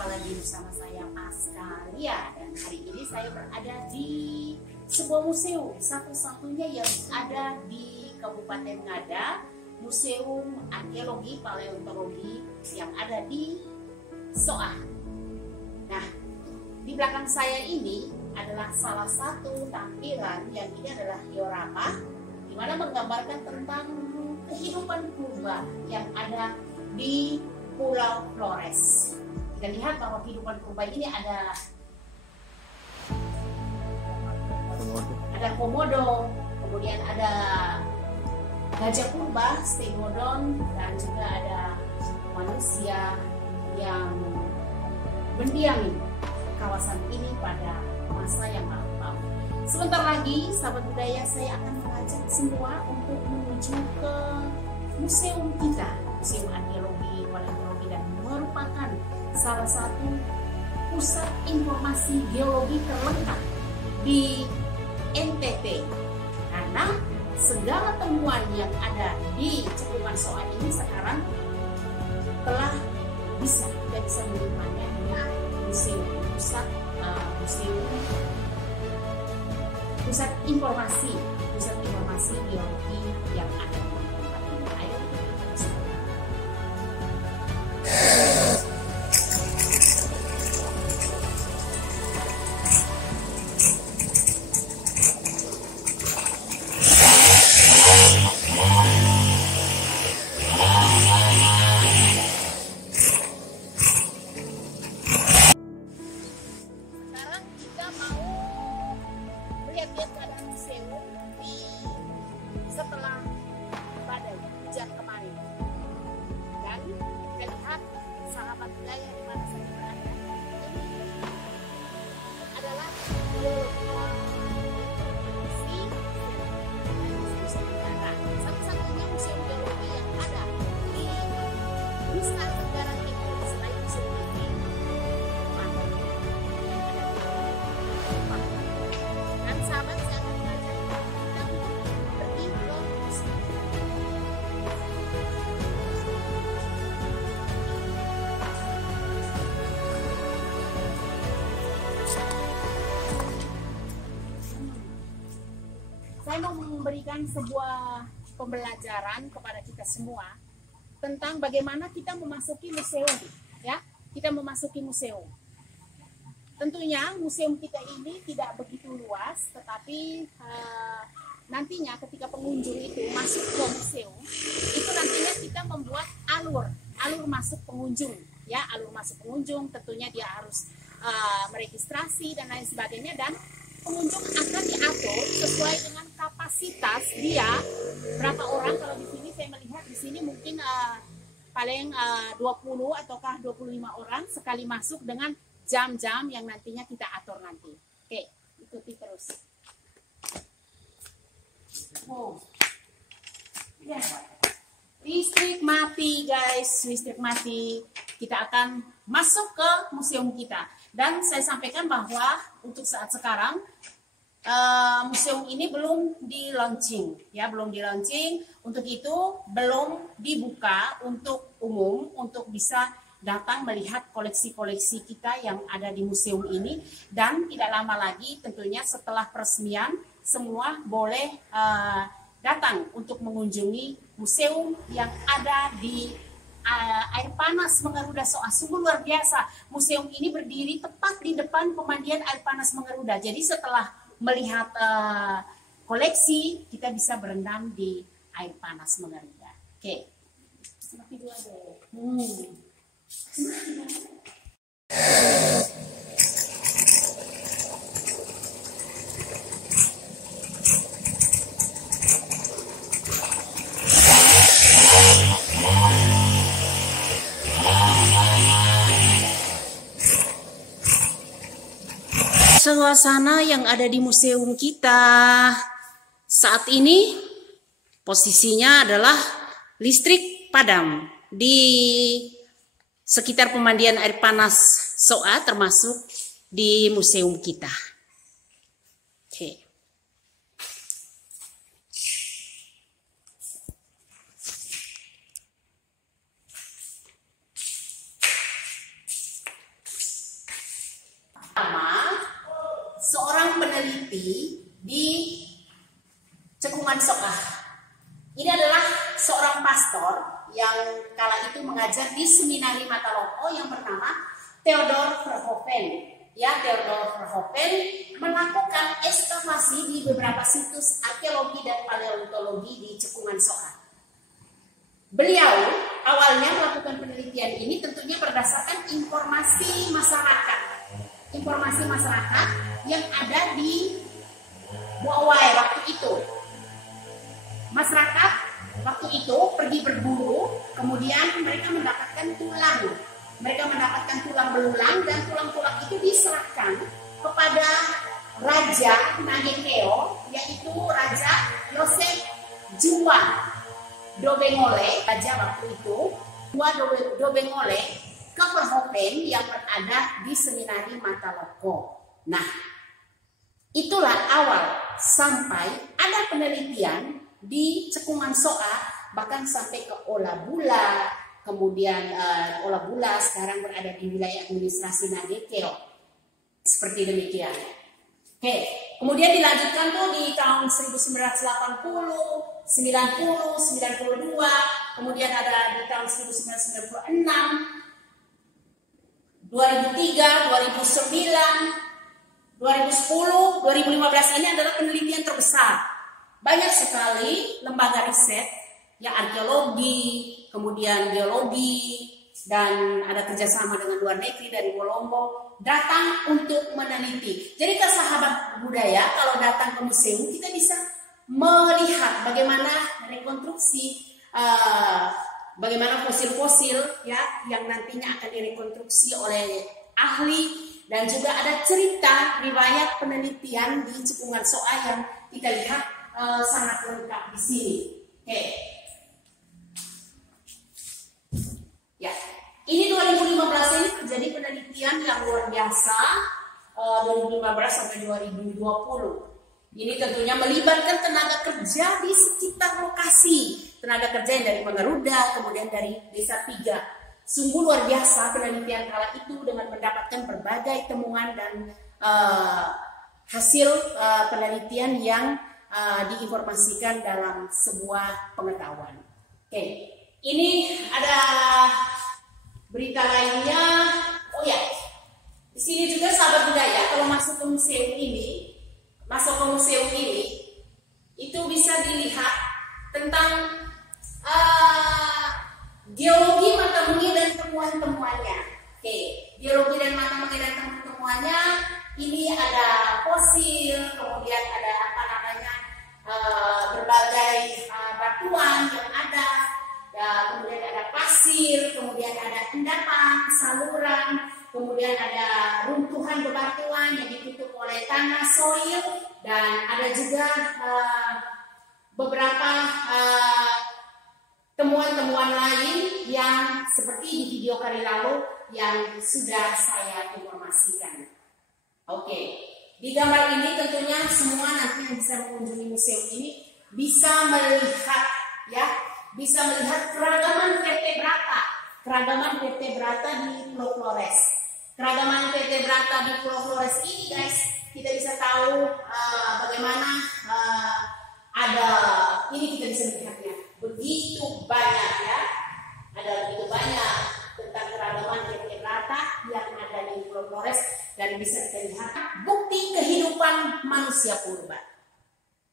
Jumpa lagi bersama saya Pascalia, dan hari ini saya berada di sebuah museum, satu-satunya yang ada di Kabupaten Ngada, Museum Arkeologi Paleontologi yang ada di Soah. Nah, di belakang saya ini adalah salah satu tampilan yang ini adalah diorama, di mana menggambarkan tentang kehidupan purba yang ada di Pulau Flores. Kita lihat bahwa kehidupan purba ini ada komodo, kemudian ada gajah purba, stegodon, dan juga ada manusia yang mendiami kawasan ini pada masa yang lampau. Sebentar lagi, sahabat budaya, saya akan mengajak semua untuk menuju ke museum kita, Museum Arkeologi Paleontologi, dan merupakan salah satu pusat informasi geologi terlengkap di NTT, karena segala temuan yang ada di cekungan Soah ini sekarang telah kita bisa melihatnya di pusat informasi geologi yang ada di tempat ini. Ayo kita bersama. Sekarang kita mau melihat keadaan museum setelah badai hujan kemarin, dan kita lihat sahabat budaya di mana saya berada. Ini adalah satu-satunya museum geologi yang ada di Nusa Tenggara Timur selain museum ini. Dan sahabat, saya akan mengajak kita pergi ke museum. Saya mau memberikan sebuah pembelajaran kepada kita semua tentang bagaimana kita memasuki museum, ya. Kita memasuki museum. Tentunya museum kita ini tidak begitu luas, tetapi nantinya ketika pengunjung itu masuk ke museum, itu nantinya kita membuat alur masuk pengunjung, ya, alur masuk pengunjung. Tentunya dia harus meregistrasi dan lain sebagainya, dan pengunjung akan diatur sesuai dengan kapasitas dia berapa orang. Kalau di sini saya melihat di sini mungkin paling 20 ataukah 25 orang sekali masuk dengan jam-jam yang nantinya kita atur nanti. Oke, ikuti terus. Oh. Ya. Listrik mati, guys. Listrik mati. Kita akan masuk ke museum kita. Dan saya sampaikan bahwa untuk saat sekarang museum ini belum di launching, ya, belum di launching. Untuk itu belum dibuka untuk umum untuk bisa datang melihat koleksi-koleksi kita yang ada di museum ini. Dan tidak lama lagi tentunya setelah peresmian semua boleh datang untuk mengunjungi museum yang ada di air panas Mengaruda Soah. Sungguh luar biasa. Museum ini berdiri tepat di depan pemandian air panas Mengaruda. Jadi setelah melihat koleksi, kita bisa berendam di air panas Mengaruda. Oke. Seperti dua deh. Suasana yang ada di museum kita saat ini posisinya adalah listrik padam di sekitar pemandian air panas Soah, termasuk di museum kita. Oke. peneliti di Cekungan Soah. Ini adalah seorang pastor yang kala itu mengajar di Seminari Mataloko yang bernama Theodor Verhoeven. Ya, Theodor Verhoeven melakukan ekskavasi di beberapa situs arkeologi dan paleontologi di Cekungan Soah. Beliau awalnya melakukan penelitian ini tentunya berdasarkan informasi masyarakat yang ada di Buawai waktu itu. Masyarakat waktu itu pergi berburu, kemudian mereka mendapatkan tulang. Mereka mendapatkan tulang belulang dan tulang-tulang itu diserahkan kepada Raja Nagekeo, yaitu Raja Yosef Jua Dobengole, raja waktu itu, Jua Dobengole ke Verhoeven yang berada di Seminari Mataloko. Nah, itulah awal sampai ada penelitian di Cekungan Soah, bahkan sampai ke Olabula, kemudian Olabula sekarang berada di wilayah administrasi Nagekeo. Seperti demikian. Oke, kemudian dilanjutkan tuh di tahun 1980, 90, 92, kemudian ada di tahun 1996, 2003, 2009, 2010, 2015 ini adalah penelitian terbesar. Banyak sekali lembaga riset yang arkeologi, kemudian geologi, dan ada kerjasama dengan luar negeri dari Wolombo datang untuk meneliti. Jadi ke sahabat budaya, kalau datang ke museum kita bisa melihat bagaimana rekonstruksi, bagaimana fosil-fosil ya yang nantinya akan direkonstruksi oleh ahli, dan juga ada cerita riwayat penelitian di Cekungan Soah yang kita lihat sangat lengkap di sini. Oke. Ya, ini 2015 ini terjadi penelitian yang luar biasa, 2015 sampai 2020. Ini tentunya melibatkan tenaga kerja di sekitar lokasi, tenaga kerja yang dari Magaruda, kemudian dari Desa Tiga. Sungguh luar biasa penelitian kala itu dengan mendapatkan berbagai temuan dan hasil penelitian yang diinformasikan dalam sebuah pengetahuan. Oke. Ini ada berita lainnya. Oh ya, di sini juga sahabat budaya kalau masuk ke museum ini, itu bisa dilihat tentang geologi Matamungi dan temuan-temuannya. Oke, geologi dan Matamungi dan temuan-temuannya ini ada fosil, kemudian ada berbagai batuan yang ada. Ya, kemudian ada pasir, kemudian ada endapan, saluran, kemudian ada runtuhan bebatuan yang ditutup oleh tanah soil, dan ada juga beberapa temuan-temuan lain yang seperti di video kali lalu yang sudah saya informasikan. Oke, di gambar ini tentunya semua nanti yang bisa mengunjungi museum ini bisa melihat bisa melihat keragaman vertebrata di Pulau Flores. Keragaman vertebrata di Pulau Flores ini guys, kita bisa tahu bagaimana ini kita bisa melihatnya begitu banyak ya, ada begitu banyak tentang keragaman vertebrata yang ada di Pulau Flores, dan bisa kita lihat bukti kehidupan manusia purba.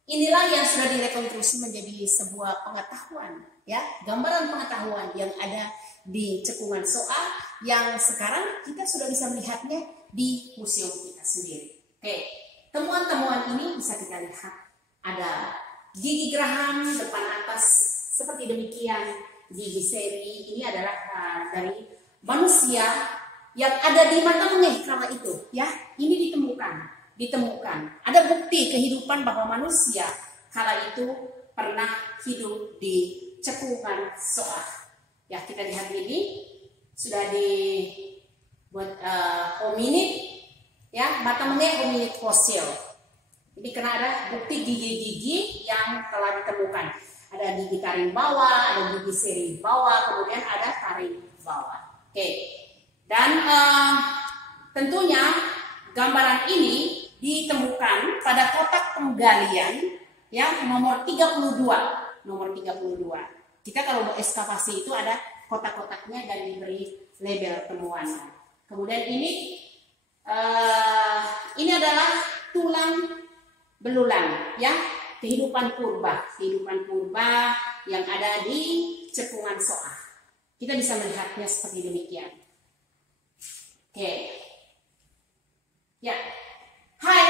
Inilah yang sudah direkonstruksi menjadi sebuah pengetahuan, ya, gambaran pengetahuan yang ada di Cekungan Soah yang sekarang kita sudah bisa melihatnya di museum kita sendiri. Oke, temuan-temuan ini bisa kita lihat. Ada gigi geraham depan atas seperti demikian, gigi seri ini adalah dari manusia yang ada di Matamungi kala itu, ya, ini ditemukan. Ada bukti kehidupan bahwa manusia kala itu pernah hidup di Cekungan Soah. Ya, kita lihat ini sudah dibuat hominid, ya, Matamungi hominid fosil. Jadi karena ada bukti gigi-gigi yang telah ditemukan. Ada gigi taring bawah, ada gigi seri bawah, kemudian ada taring bawah. Oke, dan tentunya gambaran ini ditemukan pada kotak penggalian yang nomor 32. Nomor 32. Kita kalau ekskavasi itu ada kotak-kotaknya dan diberi label temuan. Kemudian ini adalah tulang belulang ya, kehidupan purba yang ada di cekungan Soah. Kita bisa melihatnya seperti demikian. Oke. Ya. Hai.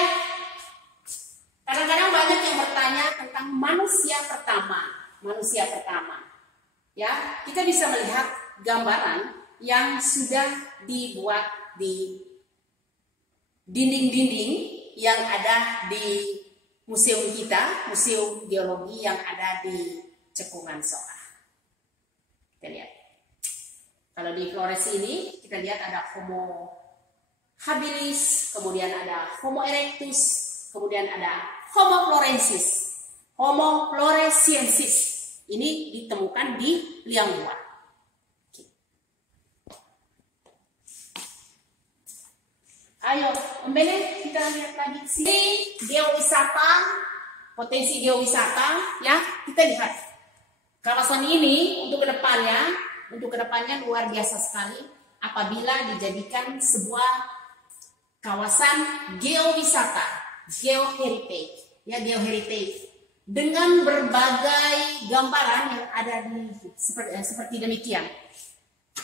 Kadang-kadang banyak yang bertanya tentang manusia pertama. Ya, kita bisa melihat gambaran yang sudah dibuat di dinding-dinding yang ada di museum kita, Museum Geologi yang ada di Cekungan Soah. Kita lihat. Kalau di Flores ini kita lihat ada Homo habilis, kemudian ada Homo erectus, kemudian ada Homo floresiensis. Ini ditemukan di Lianghua. Ayo, kembali kita lihat lagi di sini geowisata, potensi geowisata, ya. Kita lihat kawasan ini untuk kedepannya luar biasa sekali apabila dijadikan sebuah kawasan geowisata, geoheritage dengan berbagai gambaran yang ada di seperti demikian.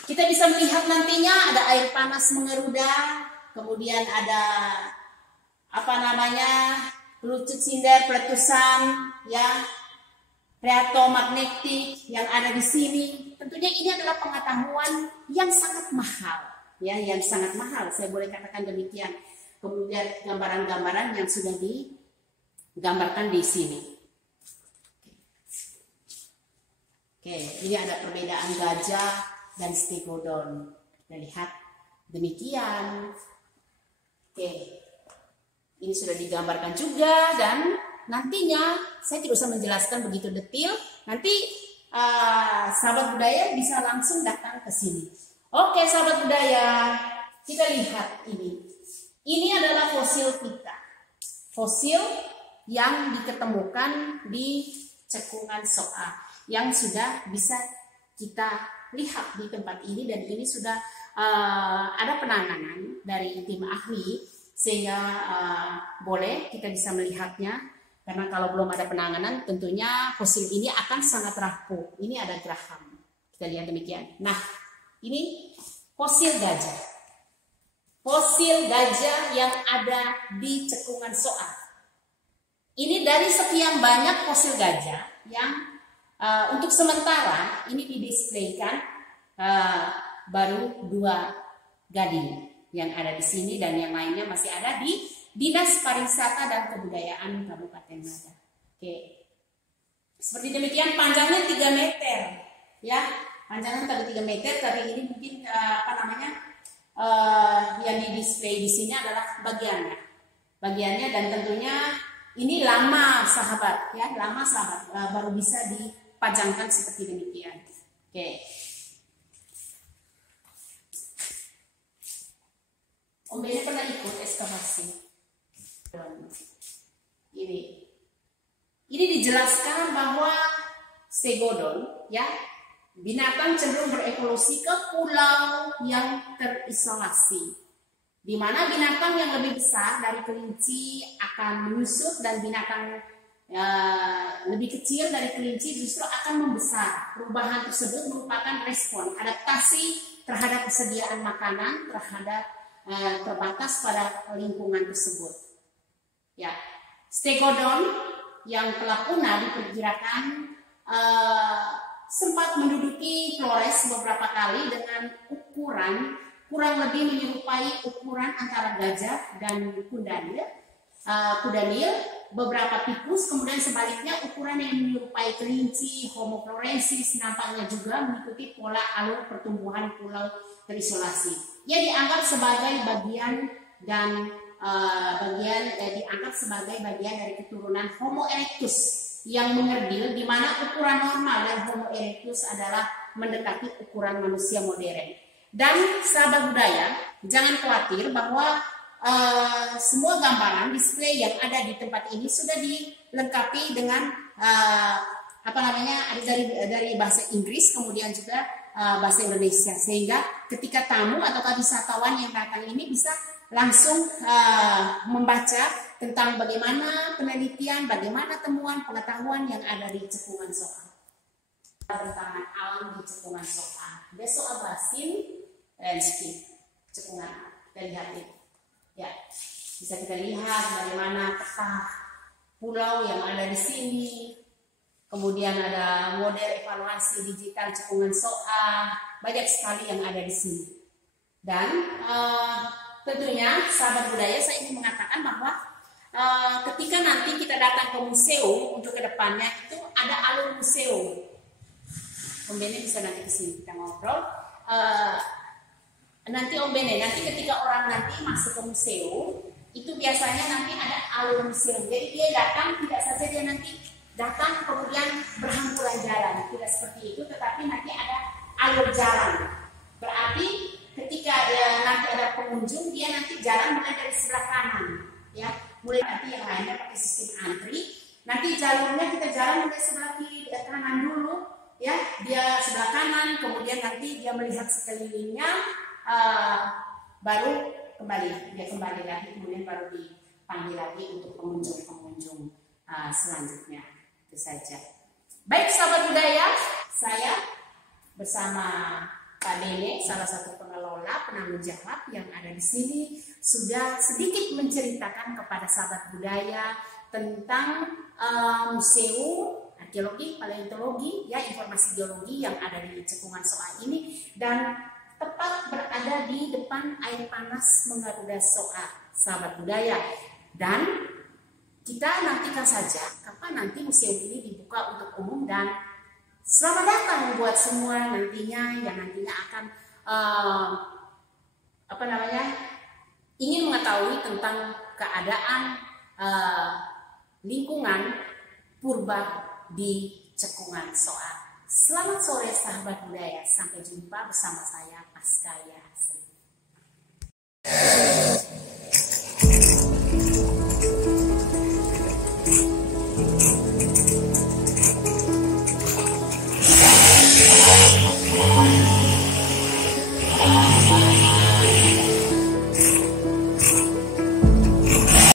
Kita bisa melihat nantinya ada air panas mengeruda, kemudian ada pelucut sinder, peletusan, ya, magnetik yang ada di sini. Tentunya ini adalah pengetahuan yang sangat mahal, ya, yang sangat mahal. Saya boleh katakan demikian. Kemudian gambaran-gambaran yang sudah digambarkan di sini. Oke, ini ada perbedaan gajah dan stegodon. Kita lihat demikian. Oke, ini sudah digambarkan juga dan nantinya saya tidak usah menjelaskan begitu detail. Nanti sahabat budaya bisa langsung datang ke sini. Oke, sahabat budaya, kita lihat ini. Ini adalah fosil kita. Fosil yang diketemukan di Cekungan Soah yang sudah bisa kita lihat di tempat ini, dan ini sudah ada penanganan dari tim ahli sehingga boleh kita bisa melihatnya, karena kalau belum ada penanganan tentunya fosil ini akan sangat rapuh. Ini ada geraham, kita lihat demikian. Nah, ini fosil gajah yang ada di Cekungan Soah. Ini dari sekian banyak fosil gajah yang untuk sementara ini didisplaykan baru 2 gading yang ada di sini, dan yang lainnya masih ada di Dinas Pariwisata dan Kebudayaan Kabupaten Ngada. Oke, seperti demikian. Panjangnya 3 meter, ya, panjangnya 3 meter. Tapi ini mungkin yang didisplay di sini adalah bagiannya, dan tentunya ini lama sahabat, ya, baru bisa dipajangkan seperti demikian. Oke. Om Bene pernah ikut ekskavasi. Ini dijelaskan bahwa stegodon, ya, binatang cenderung berevolusi ke pulau yang terisolasi, di mana binatang yang lebih besar dari kelinci akan menyusut dan binatang lebih kecil dari kelinci justru akan membesar. Perubahan tersebut merupakan respon adaptasi terhadap kesediaan makanan terbatas pada lingkungan tersebut. Ya, stegodon yang telah punah diperkirakan sempat menduduki Flores beberapa kali dengan ukuran kurang lebih menyerupai ukuran antara gajah dan kudanil, beberapa tikus. Kemudian sebaliknya ukuran yang menyerupai kelinci, Homo florensis, nampaknya juga mengikuti pola alur pertumbuhan pulau terisolasi. Ia dianggap sebagai bagian dari keturunan Homo erectus yang mengerdil, di mana ukuran normal dari Homo erectus adalah mendekati ukuran manusia modern. Dan sahabat budaya, jangan khawatir bahwa semua gambaran display yang ada di tempat ini sudah dilengkapi dengan apa namanya, ada dari bahasa Inggris, kemudian juga bahasa Indonesia, sehingga ketika tamu atau wisatawan yang datang ini bisa langsung membaca tentang bagaimana penelitian, bagaimana temuan pengetahuan yang ada di Cekungan Soa. Tentang alam di Cekungan Soa. Ada Soa Basin Cekungan. Kita lihat ini. Ya, bisa kita lihat bagaimana peta pulau yang ada di sini. Kemudian ada model evaluasi digital Cekungan Soa, banyak sekali yang ada di sini. Dan tentunya sahabat budaya, saya ingin mengatakan bahwa ketika nanti kita datang ke museum untuk kedepannya itu ada alur museum. Om Bene bisa nanti ke sini kita ngobrol. Nanti Om Bene, nanti ketika orang nanti masuk ke museum itu biasanya nanti ada alur museum. Jadi dia datang tidak saja dia nanti datang kemudian berhamburan jalan, tidak seperti itu, tetapi nanti ada alur jalan. Berarti ketika nanti ada pengunjung, dia nanti jalan mulai dari sebelah kanan, ya, mulai nanti yang lainnya pakai sistem antri. Nanti jalurnya kita jalan mulai sebelah kiri kanan dulu, ya, dia sebelah kanan, kemudian nanti dia melihat sekelilingnya, baru dia kembali lagi, kemudian baru dipanggil lagi untuk pengunjung selanjutnya. Itu saja. Baik sahabat budaya, saya bersama Pak Bene, salah satu pengelola penanggung jawab yang ada di sini, sudah sedikit menceritakan kepada sahabat budaya tentang museum arkeologi, paleontologi, ya, informasi geologi yang ada di Cekungan Soa ini, dan tepat berada di depan air panas Mengaruda Soa, sahabat budaya. Dan kita nantikan saja kapan nanti museum ini dibuka untuk umum, dan selamat datang buat semua nantinya yang nantinya akan ingin mengetahui tentang keadaan lingkungan purba di Cekungan Soa. Selamat sore sahabat budaya, sampai jumpa bersama saya Pasca Yasri.